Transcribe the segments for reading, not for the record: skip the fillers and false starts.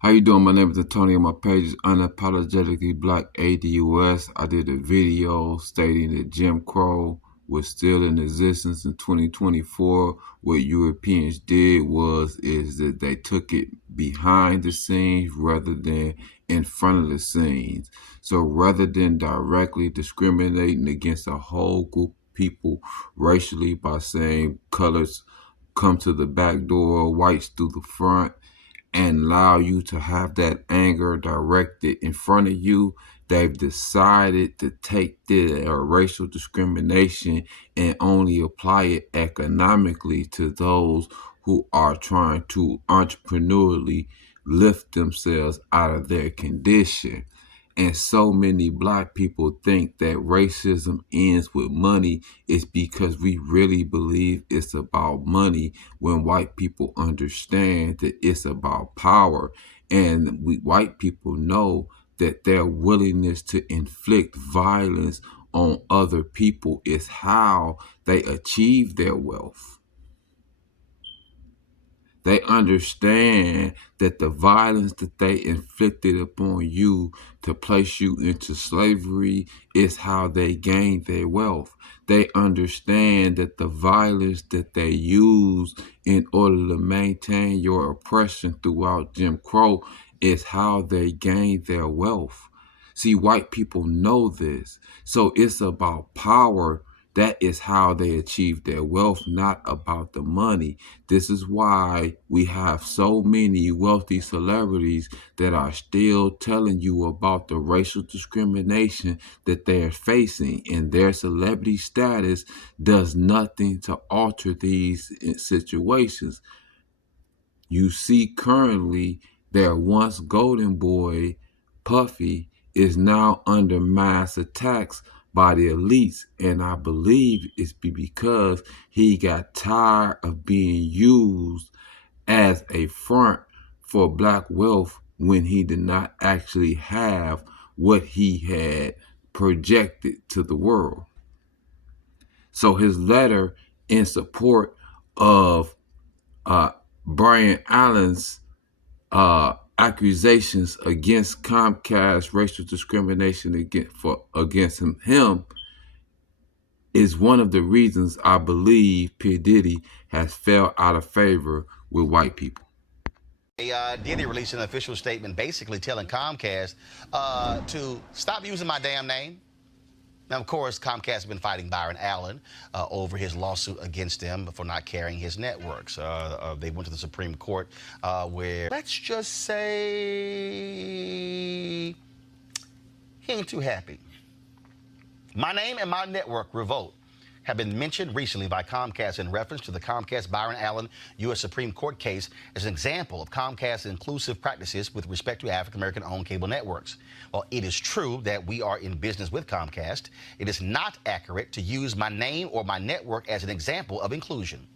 How you doing? My name is Antonio. My page is Unapologetically Black ADUS. I did a video stating that Jim Crow was still in existence in 2024. What Europeans did is that they took it behind the scenes rather than in front of the scenes. So rather than directly discriminating against a whole group of people racially by saying colors come to the back door, whites through the front, and allow you to have that anger directed in front of you, they've decided to take the racial discrimination and only apply it economically to those who are trying to entrepreneurially lift themselves out of their condition. And so many black people think that racism ends with money is because we really believe it's about money when white people understand that it's about power. And we white people know that their willingness to inflict violence on other people is how they achieve their wealth. They understand that the violence that they inflicted upon you to place you into slavery is how they gain their wealth. They understand that the violence that they use in order to maintain your oppression throughout Jim Crow is how they gain their wealth. See, white people know this. So it's about power. That is how they achieve their wealth, not about the money. This is why we have so many wealthy celebrities that are still telling you about the racial discrimination that they are facing, and their celebrity status does nothing to alter these situations. You see currently their once golden boy, Puffy, is now under mass attacks by the elites, and I believe it's because he got tired of being used as a front for black wealth when he did not actually have what he had projected to the world. So his letter in support of uh, Brian Allen's accusations against Comcast racial discrimination against him is one of the reasons I believe P. Diddy has fell out of favor with white people. Diddy released an official statement basically telling Comcast to stop using my damn name. Now, of course, Comcast has been fighting Byron Allen over his lawsuit against them for not carrying his networks. They went to the Supreme Court where, let's just say, he ain't too happy. My name and my network, Revolt, have been mentioned recently by Comcast in reference to the Comcast Byron Allen U.S. Supreme Court case as an example of Comcast's inclusive practices with respect to African-American owned cable networks. While it is true that we are in business with Comcast, it is not accurate to use my name or my network as an example of inclusion.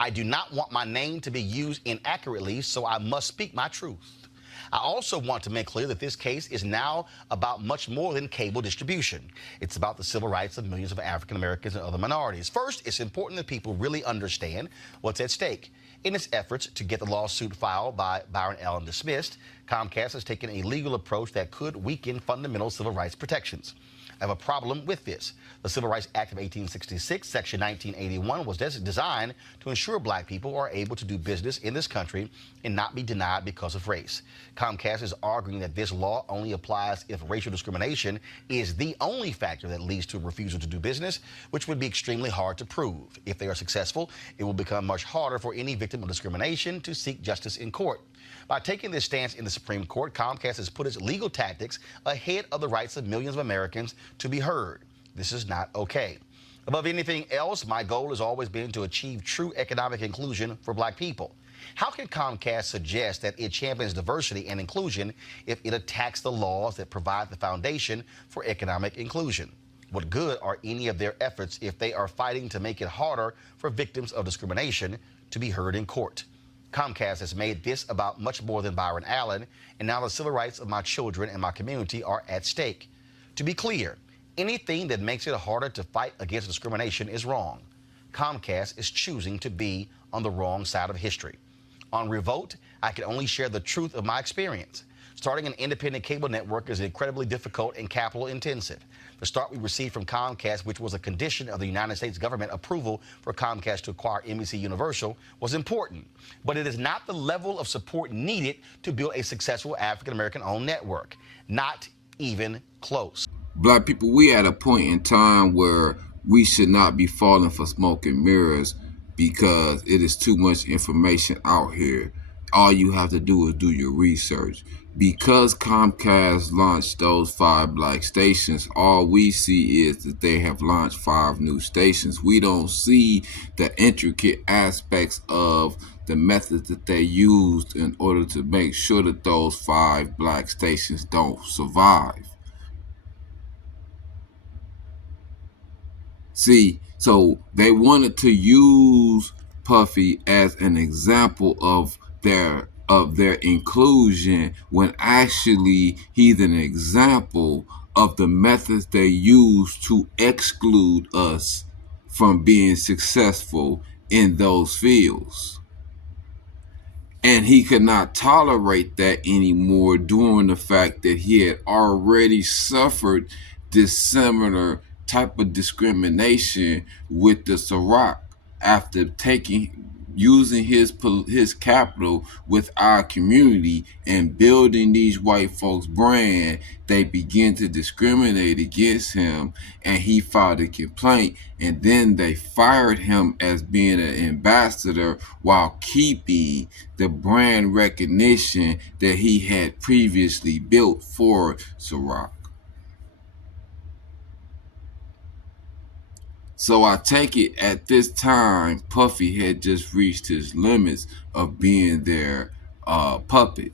I do not want my name to be used inaccurately, so I must speak my truth. I also want to make clear that this case is now about much more than cable distribution. It's about the civil rights of millions of African Americans and other minorities. First, it's important that people really understand what's at stake. In its efforts to get the lawsuit filed by Byron Allen dismissed, Comcast has taken a legal approach that could weaken fundamental civil rights protections. I have a problem with this. The Civil Rights Act of 1866, Section 1981, was designed to ensure black people are able to do business in this country and not be denied because of race. Comcast is arguing that this law only applies if racial discrimination is the only factor that leads to a refusal to do business, which would be extremely hard to prove. If they are successful, it will become much harder for any victim of discrimination to seek justice in court. By taking this stance in the Supreme Court, Comcast has put its legal tactics ahead of the rights of millions of Americans to be heard. This is not okay. Above anything else, my goal has always been to achieve true economic inclusion for black people. How can Comcast suggest that it champions diversity and inclusion if it attacks the laws that provide the foundation for economic inclusion? What good are any of their efforts if they are fighting to make it harder for victims of discrimination to be heard in court? Comcast has made this about much more than Byron Allen, and now the civil rights of my children and my community are at stake. To be clear, anything that makes it harder to fight against discrimination is wrong. Comcast is choosing to be on the wrong side of history. On Revolt, I can only share the truth of my experience. Starting an independent cable network is incredibly difficult and capital intensive. The start we received from Comcast, which was a condition of the United States government approval for Comcast to acquire NBC Universal, was important. But it is not the level of support needed to build a successful African American owned network. Not even close. Black people, we at a point in time where we should not be falling for smoke and mirrors because it is too much information out here. All you have to do is do your research. Because Comcast launched those 5 black stations, all we see is that they have launched 5 new stations. We don't see the intricate aspects of the methods that they used in order to make sure that those 5 black stations don't survive. See, so they wanted to use Puffy as an example of their inclusion when actually he's an example of the methods they use to exclude us from being successful in those fields. And he could not tolerate that anymore, during the fact that he had already suffered this similar type of discrimination with the Ciroc after using his capital with our community and building these white folks' brand. They began to discriminate against him, and he filed a complaint, and then they fired him as being an ambassador while keeping the brand recognition that he had previously built for Ciroc. So I take it at this time, Puffy had just reached his limits of being their puppet.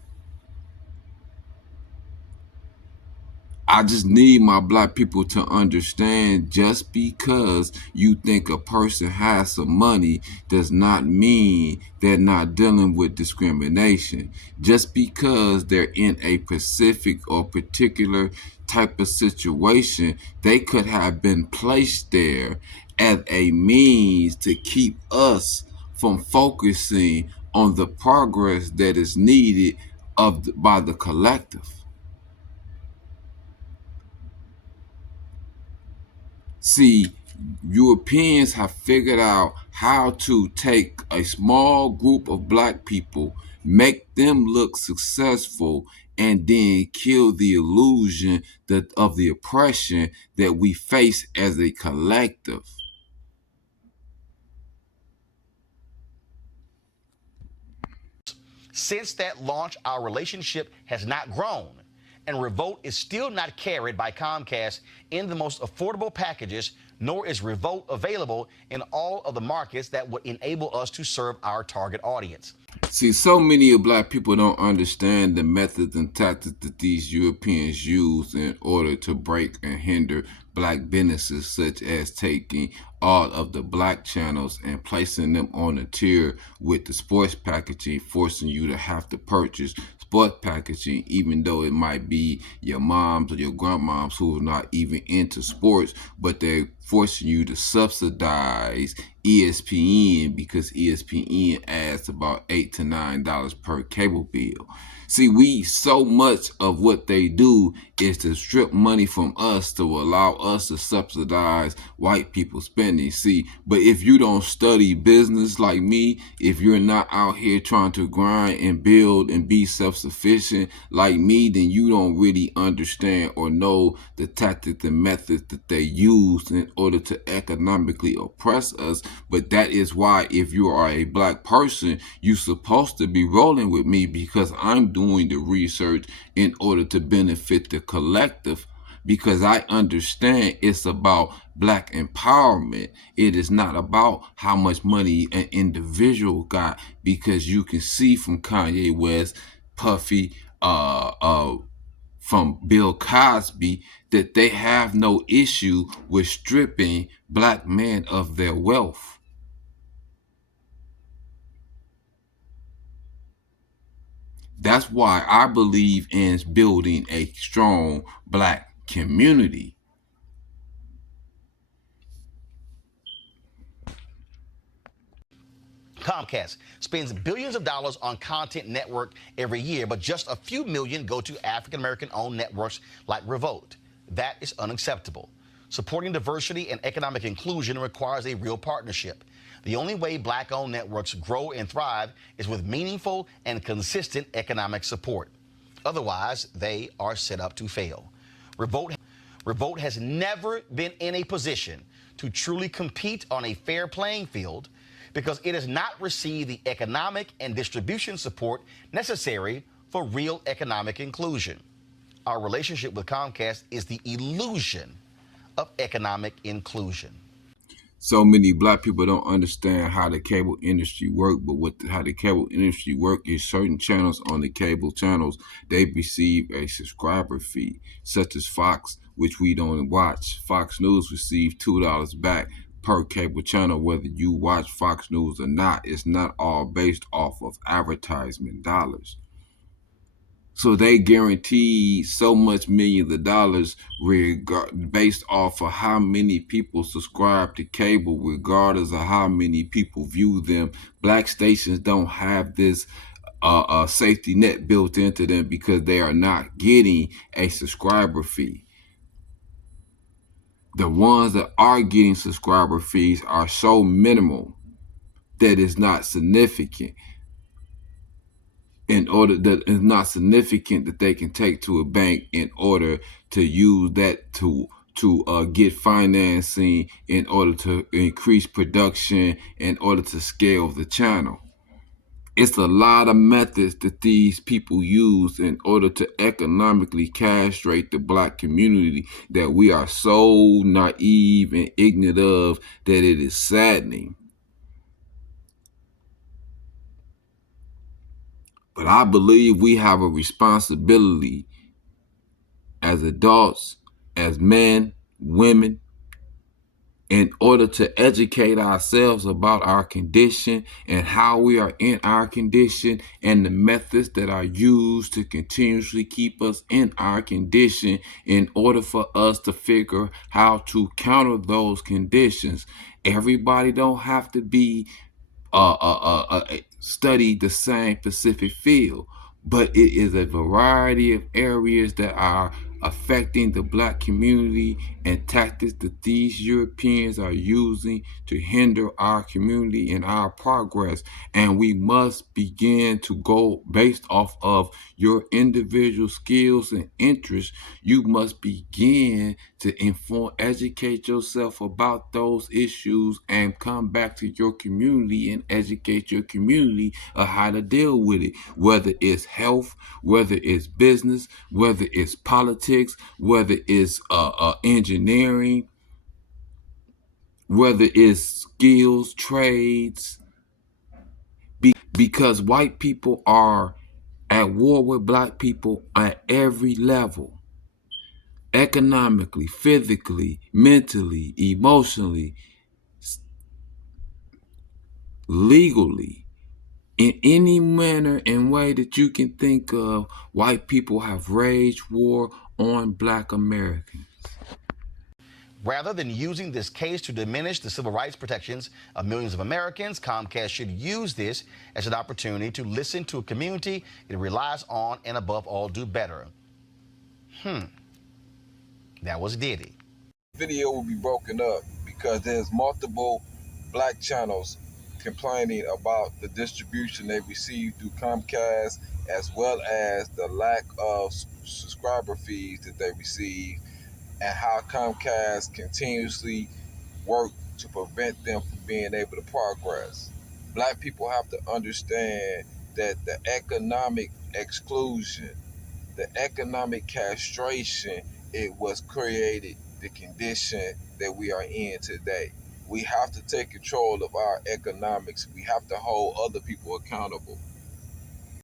I just need my black people to understand, just because you think a person has some money does not mean they're not dealing with discrimination. Just because they're in a specific or particular type of situation, they could have been placed there as a means to keep us from focusing on the progress that is needed by the collective. See, Europeans have figured out how to take a small group of black people, make them look successful, and then kill the illusion of the oppression that we face as a collective. Since that launch, our relationship has not grown, and Revolt is still not carried by Comcast in the most affordable packages, nor is Revolt available in all of the markets that would enable us to serve our target audience. See, so many of black people don't understand the methods and tactics that these Europeans use in order to break and hinder black businesses, such as taking all of the black channels and placing them on a tier with the sports packaging, forcing you to have to purchase sports packaging, even though it might be your moms or your grandmoms who are not even into sports, but they're forcing you to subsidize ESPN because ESPN adds about $8 to $9 per cable bill. See, so much of what they do is to strip money from us to allow us to subsidize white people spending. See, but if you don't study business like me, if you're not out here trying to grind and build and be self-sufficient like me, then you don't really understand or know the tactics and methods that they use in order to economically oppress us. But that is why, if you are a black person, you're supposed to be rolling with me, because I'm doing the research in order to benefit the collective, because I understand it's about black empowerment. It is not about how much money an individual got, because you can see from Kanye West, Puffy, from Bill Cosby, that they have no issue with stripping black men of their wealth. That's why I believe in building a strong black community. Comcast spends billions of dollars on content network every year, but just a few million go to African American owned networks like Revolt. That is unacceptable. Supporting diversity and economic inclusion requires a real partnership. The only way black owned networks grow and thrive is with meaningful and consistent economic support. Otherwise, they are set up to fail. Revolt has never been in a position to truly compete on a fair playing field because it has not received the economic and distribution support necessary for real economic inclusion. Our relationship with Comcast is the illusion of economic inclusion. So many black people don't understand how the cable industry work, but how the cable industry work is certain channels on the cable channels, they receive a subscriber fee, such as Fox, which we don't watch. Fox News receives $2 back per cable channel, whether you watch Fox News or not. It's not all based off of advertisement dollars. So they guarantee so much millions of dollars based off of how many people subscribe to cable, regardless of how many people view them. Black stations don't have this safety net built into them because they are not getting a subscriber fee. The ones that are getting subscriber fees are so minimal that it's not significant. In order that is not significant that they can take to a bank in order to use that to get financing, in order to increase production, in order to scale the channel. It's a lot of methods that these people use in order to economically castrate the black community that we are so naive and ignorant of that it is saddening. But I believe we have a responsibility as adults, as men, women, in order to educate ourselves about our condition and how we are in our condition and the methods that are used to continuously keep us in our condition in order for us to figure how to counter those conditions. Everybody don't have to be study the same specific field, but it is a variety of areas that are affecting the black community and tactics that these Europeans are using to hinder our community and our progress. And we must begin to go based off of your individual skills and interests. You must begin to educate yourself about those issues and come back to your community and educate your community of how to deal with it, whether it's health, whether it's business, whether it's politics, whether it's engineering, whether it's skills, trades, because white people are at war with black people at every level. Economically, physically, mentally, emotionally, legally, in any manner and way that you can think of, white people have waged war on black Americans. Rather than using this case to diminish the civil rights protections of millions of Americans, Comcast should use this as an opportunity to listen to a community it relies on and, above all, do better. That was Diddy. Video will be broken up because there's multiple black channels complaining about the distribution they receive through Comcast, as well as the lack of subscriber fees that they receive, and how Comcast continuously work to prevent them from being able to progress. Black people have to understand that the economic exclusion, the economic castration, it was created the condition that we are in today. We have to take control of our economics. We have to hold other people accountable.